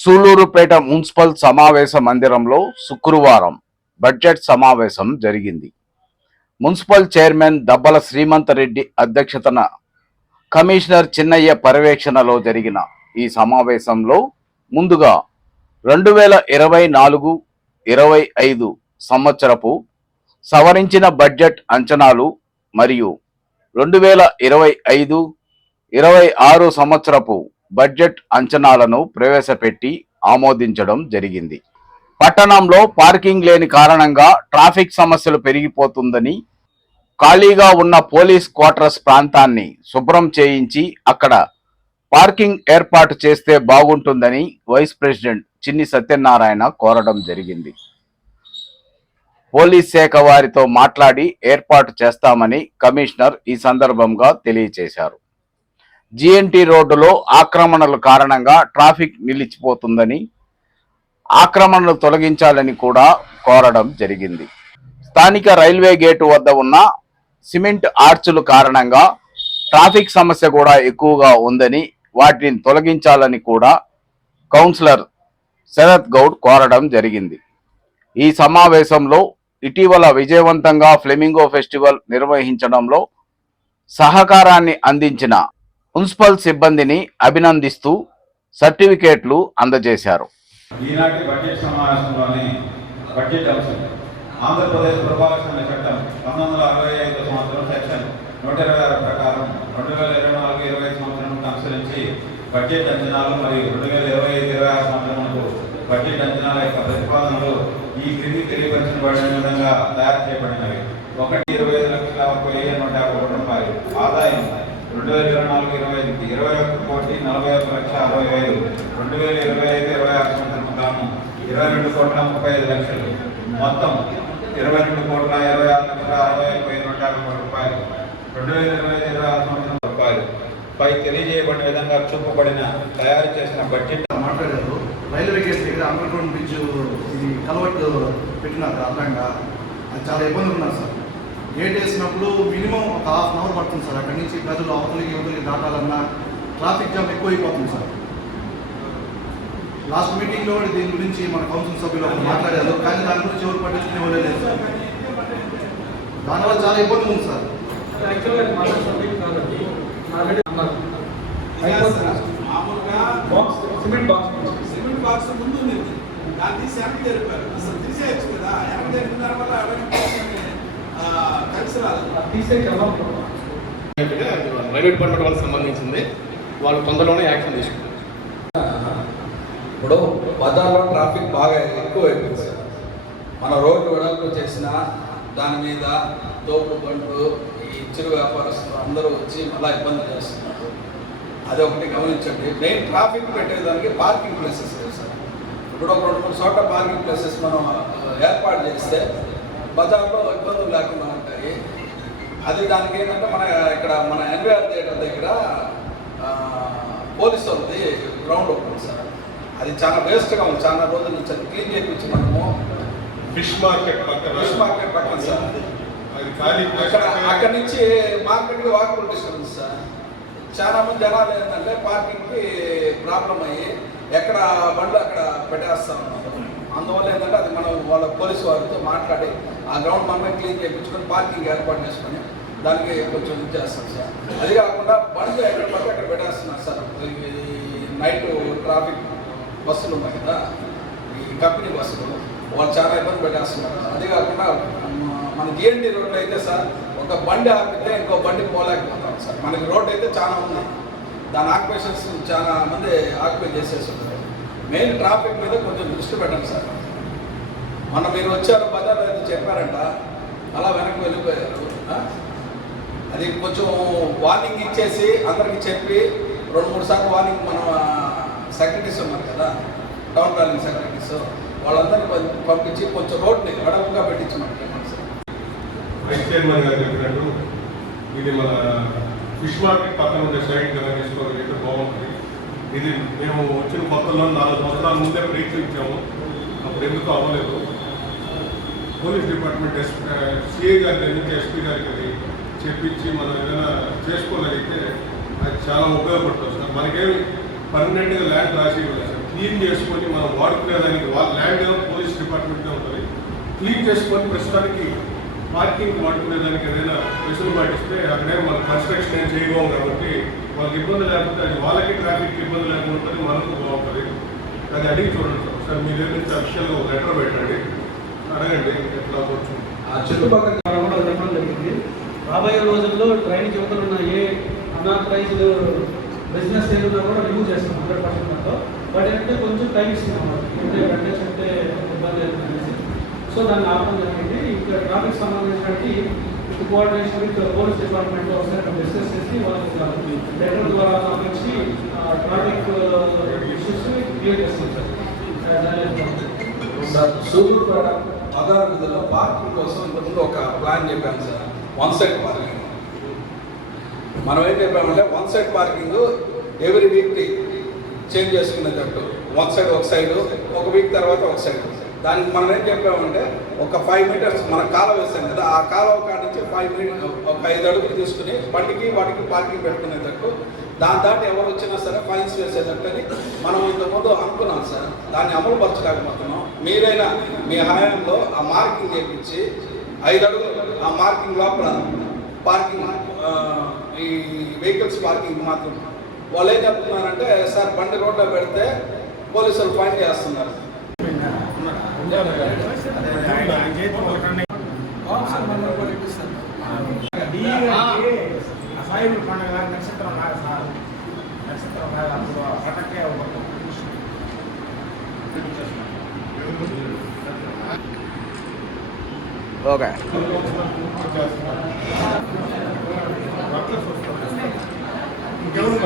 Sullurpeta municipal సమావేశ మందిరంలో శుక్రవారం బడ్జెట్ సమావేశం జరిగింది. మున్సిపల్ చైర్మన్ దబ్బల శ్రీమంత్ రెడ్డి అధ్యక్షతన కమిషనర్ చిన్నయ్య పర్యవేక్షణలో జరిగిన ఈ సమావేశంలో ముందుగా రెండు వేల ఇరవై నాలుగు ఇరవై ఐదు సంవత్సరపు సవరించిన బడ్జెట్ అంచనాలు మరియు రెండు వేల ఇరవై ఐదు ఇరవై ఆరు సంవత్సరపు బడ్జెట్ అంచనాలను ప్రవేశపెట్టి ఆమోదించడం జరిగింది. పట్టణంలో పార్కింగ్ లేని కారణంగా ట్రాఫిక్ సమస్యలు పెరిగిపోతుందని ఖాళీగా ఉన్న పోలీస్ క్వార్టర్స్ ప్రాంతాన్ని శుభ్రం చేయించి అక్కడ పార్కింగ్ ఏర్పాటు చేస్తే బాగుంటుందని వైస్ ప్రెసిడెంట్ చిన్ని సత్యనారాయణ కోరడం జరిగింది. పోలీస్ శాఖ వారితో మాట్లాడి ఏర్పాటు చేస్తామని కమిషనర్ ఈ సందర్భంగా తెలియజేశారు. జిఎన్టీ రోడ్డులో ఆక్రమణల కారణంగా ట్రాఫిక్ నిలిచిపోతుందని ఆక్రమణలు తొలగించాలని కూడా కోరడం జరిగింది. స్థానిక రైల్వే గేటు వద్ద ఉన్న సిమెంట్ ఆర్చులు కారణంగా ట్రాఫిక్ సమస్య కూడా ఎక్కువగా ఉందని వాటిని తొలగించాలని కూడా కౌన్సిలర్ శరత్ గౌడ్ కోరడం జరిగింది. ఈ సమావేశంలో ఇటీవల విజయవంతంగా ఫ్లెమింగో ఫెస్టివల్ నిర్వహించడంలో సహకారాన్ని అందించిన మున్సిపల్ సిబ్బందిని అభినందిస్తూ సర్టిఫికేట్లు అందజేశారు. ఈనాటి బడ్జెట్ సమావేశంలోని బడ్జెట్ అంశం ఆంధ్రప్రదేశ్ పురపాలక చట్టం పంతొమ్మిది వందల అరవై ఐదు సంవత్సరం సెక్షన్ నూట ఇరవై ఆరు ప్రకారం రెండు వేల ఇరవై నాలుగు ఇరవై ఐదు సంవత్సరం అనుసరించి బడ్జెట్ అంచనాలు మరియు రెండు వేల ఇరవై ఐదు ఇరవై ఆరు సంవత్సరంలో బడ్జెట్ అంచనాల యొక్క ప్రతిపాదనలు ఈ క్రింది తెలియపరచబడిన విధంగా తయారు చేయబడినవి. ఒకటి ఇరవై ఐదు లక్షల వెయ్యి నూట యాభై రూపాయలు ఆదాయం రెండు వేల ఇరవై నాలుగు ఇరవై ఐదుకి ఇరవై ఒక్క కోటి నలభై ఒక్క లక్ష అరవై ఐదు రెండు వేల ఇరవై ఐదు ఇరవై ఆరు సంవత్సరం ఇరవై రెండు కోట్ల ముప్పై ఐదు లక్షలు. మొత్తం ఇరవై రెండు కోట్ల ఇరవై ఆరు లక్షల అరవై ఐదు వెయ్యి నూట యాభై రూపాయలు. రెండు వేల ఇరవై ఐదు ఇరవై ఆరు సంవత్సరం రూపాయలు. పై తెలియజేయబడిన విధంగా చూపబడిన తయారు చేసిన బడ్జెట్ మాట్లాడారు. రైల్వే గేట్ దగ్గర అండర్ గ్రౌండ్ బ్రిడ్జ్ ఇది కలవట్ పెట్టినారు అర్థంగా అది చాలా ఇబ్బందులు ఉన్నారు సార్. గేట్ వేసినప్పుడు మినిమం ఒక హాఫ్ అన్ అవర్ పడుతుంది సార్. అక్కడి నుంచి ప్రజలు అవతలకి యువతలకి దాటాలన్నా ట్రాఫిక్ జామ్ ఎక్కువ అయిపోతుంది సార్. లాస్ట్ మీటింగ్లో కూడా దీని గురించి మన కౌన్సిల్ సభ్యులు మాట్లాడారు. కానీ దాని గురించి ఎవరు పట్టించుకునే వాళ్ళే లేదు సార్. దానివల్ల చాలా ఇబ్బంది ఉంది సార్. బాక్స్ సిమెంట్ బాక్స్ ముందు ఉంది. దాన్ని తీసి వెనక్కి జరిపారు అసలు తీసేయచ్చు కదా. వెనక్కి జరిపిన తర్వాత తీసే క్రమం. రైల్వే డిపార్ట్మెంట్ వాళ్ళకి సంబంధించింది. వాళ్ళు తొందరలోనే యాక్షన్ తీసుకుంటారు. ఇప్పుడు బజార్లో ట్రాఫిక్ బాగా ఎక్కువ అయిపోయింది సార్. మన రోడ్డు వెడల్పు చేసిన దాని మీద తోపు బండ్లు ఈ చిరు వ్యాపారస్తులు అందరూ వచ్చి మళ్ళీ ఇబ్బంది చేస్తున్నారు. అది ఒకటి గమనించండి. మెయిన్ ట్రాఫిక్ పెట్టేదానికి పార్కింగ్ ప్లేసెస్ లేవు సార్. ఇప్పుడు ఒక రెండు మూడు చోట్ల పార్కింగ్ ప్లేసెస్ మనం ఏర్పాటు చేస్తే బజార్లో ఇబ్బందులు లేకుండా ఉంటాయి. అది దానికి ఏంటంటే మన ఇక్కడ మన ఎన్వీఆర్ థియేటర్ దగ్గర పోలీసు వాళ్ళది గ్రౌండ్ ఉంటుంది సార్. అది చాలా వేస్ట్గా ఉంది. చాలా రోజుల నుంచి అది క్లీన్ చేయించి మనము ఫిష్ మార్కెట్ పక్కన. ఫిష్ మార్కెట్ పక్కన సార్. అక్కడ అక్కడ నుంచి మార్కెట్కి వాకబుల్ డిస్టెన్స్ సార్. చాలా మంది జనాలు ఏంటంటే పార్కింగ్కి ప్రాబ్లం అయ్యి ఎక్కడ బండ్లు అక్కడ పెట్టేస్తాం. అందువల్ల ఏంటంటే అది మనం వాళ్ళ పోలీసు వారితో మాట్లాడి ఆ గ్రౌండ్ మనమే క్లీన్ చేయించుకొని పార్కింగ్ ఏర్పాటు చేసుకొని దానికి కొంచెం ఇది చేస్తాం సార్. అది కాకుండా బండ్లు ఎక్కడ పడితే అక్కడ పెట్టేస్తున్నారు సార్. నైట్ ట్రాఫిక్ బస్సులు ఉన్నాయి కదా ఈ కంపెనీ బస్సులు వాళ్ళు చాలా ఇబ్బంది పెట్టేస్తున్నారు. అది కాకుండా మన జిఎన్టీ రోడ్లో అయితే సార్ ఒక బండి ఆపితే ఇంకో బండి పోలేకపోతాం సార్. మనకి రోడ్ అయితే చాలా ఉన్నాయి దాని ఆక్యుపేషన్స్ చాలా మంది ఆక్యుపై చేసేసి మెయిన్ ట్రాఫిక్ మీద కొంచెం దృష్టి పెట్టండి సార్. మొన్న మీరు వచ్చారు బజార్లో ఏదో చెప్పారంట. అలా వెనక్కి వెళ్ళిపోయారు. అది కొంచెం వార్నింగ్ ఇచ్చేసి అందరికి చెప్పి రెండు మూడు సార్లు వార్నింగ్ మనం సెక్రటరీస్ ఉన్నారు కదా టౌన్ ప్లానింగ్ సెక్రటరీస్ వాళ్ళందరినీ పంపించి కొంచెం రోడ్ని వెడల్పుగా పెట్టించమంటే వైస్ చైర్మన్ గారు చెప్పినట్టు ఇది మన ఫిష్ మార్కెట్ పక్కన ఉండే సైట్ కనుక తీసుకోగలిగితే బాగుంటుంది. ఇది మేము వచ్చిన కొత్తలో నాలుగు సంవత్సరాల ముందే ప్రయత్నించాము అప్పుడు ఎందుకు అవ్వలేదు? పోలీస్ డిపార్ట్మెంట్ ఎస్ సిఏ గారి దగ్గర నుంచి ఎస్పీ గారికి అది చెప్పించి మనం ఏదైనా చేసుకోగలిగితే అది చాలా ఉపయోగపడుతుంది సార్. మనకేమి పర్మనెంట్గా ల్యాండ్ రాసి ఇవ్వలేదు సార్. క్లీన్ చేసుకొని మనం వాడుకునేదానికి వాళ్ళ ల్యాండ్ పోలీస్ డిపార్ట్మెంట్గా ఉంటుంది. క్లీన్ చేసుకొని ప్రస్తుతానికి పార్కింగ్ వాడుకునేదానికి ఏదైనా వెసులుబాటు ఇస్తే అక్కడే మనం కన్స్ట్రక్షన్ ఏం చేయగలం కాబట్టి వాళ్ళకి ఇబ్బంది లేకపోతే అది వాళ్ళకి ట్రాఫిక్ ఇబ్బంది లేకుండా ఉంటుంది మనకు బాగుంటుంది. అది అడిగి చూడండి సార్. సార్ మీ దగ్గర నుంచి అఫిషియల్గా ఒక లెటర్ పెట్టండి. అడగండి ఎట్లా కొంచెం ఆ చుట్టుపక్కల కూడా చెప్పడం జరిగింది. రాబోయే రోజుల్లో ట్రైన్ యువతలు ఉన్న ఏ అనాథరైజ్డ్ బిజినెస్ ఏదైనా కూడా రిమూవ్ చేస్తాం హండ్రెడ్ పర్సెంట్ దాంట్లో. బట్ ఏంటంటే కొంచెం టైం ఇస్తున్నాం అంటే అంటే ఇబ్బంది అవుతుంది అనేసి సో దాన్ని ఆపడం జరిగింది. ఇక్కడ ట్రాఫిక్ సంబంధించినటువంటి కోఆర్డినేషన్ విత్ పోలీస్ డిపార్ట్మెంట్ ఒకసారి డిస్కస్ చేసి వాళ్ళకి లెటర్ ద్వారా పంపించి ట్రాఫిక్ ఇష్యూస్ క్లియర్ చేస్తాం సార్. దాని సార్ ఆధార విధుల్లో పార్కింగ్ కోసం ఇంతకుముందు ఒక ప్లాన్ చెప్పాను సార్. వన్ సైడ్ పార్కింగ్ మనం ఏం చెప్పామంటే one side parking every week change చేసుకునేటట్టు. One side ఒక సైడ్ ఒక వీక్ తర్వాత ఒక సైడ్ దానికి మనం ఏం చెప్పామంటే ఒక ఫైవ్ మీటర్స్ మన కాలువ వేస్తాం కదా ఆ కాలువ కాడ నుంచి ఫైవ్ మీటర్ ఒక ఐదు అడుగులు తీసుకుని బండికి వాటికి పార్కింగ్ పెట్టుకునేటట్టు దాని దాటి ఎవరు వచ్చినా సరే ఫైన్స్ వేసేటట్టు అని మనం ఇంతకుముందు అనుకున్నాం సార్. దాన్ని అమలు పరచలేకపోతున్నాం మీరైనా మీ హయాంలో ఆ మార్కింగ్ చేపించి ఐదు అడుగులు ఆ మార్కింగ్ లోపల పార్కింగ్ ఈ వెహికల్స్ పార్కింగ్ మాత్రం. వాళ్ళు ఏం చెప్తున్నారంటే సార్ బండి రోడ్లో పెడితే పోలీసులు ఫైన్ చేస్తున్నారు. సాయిబుల పండుగ నక్షత్రం లాగా సార్ నక్షత్రం లాగా అప్పుడు పటకే ఓకే ఇంకెవరు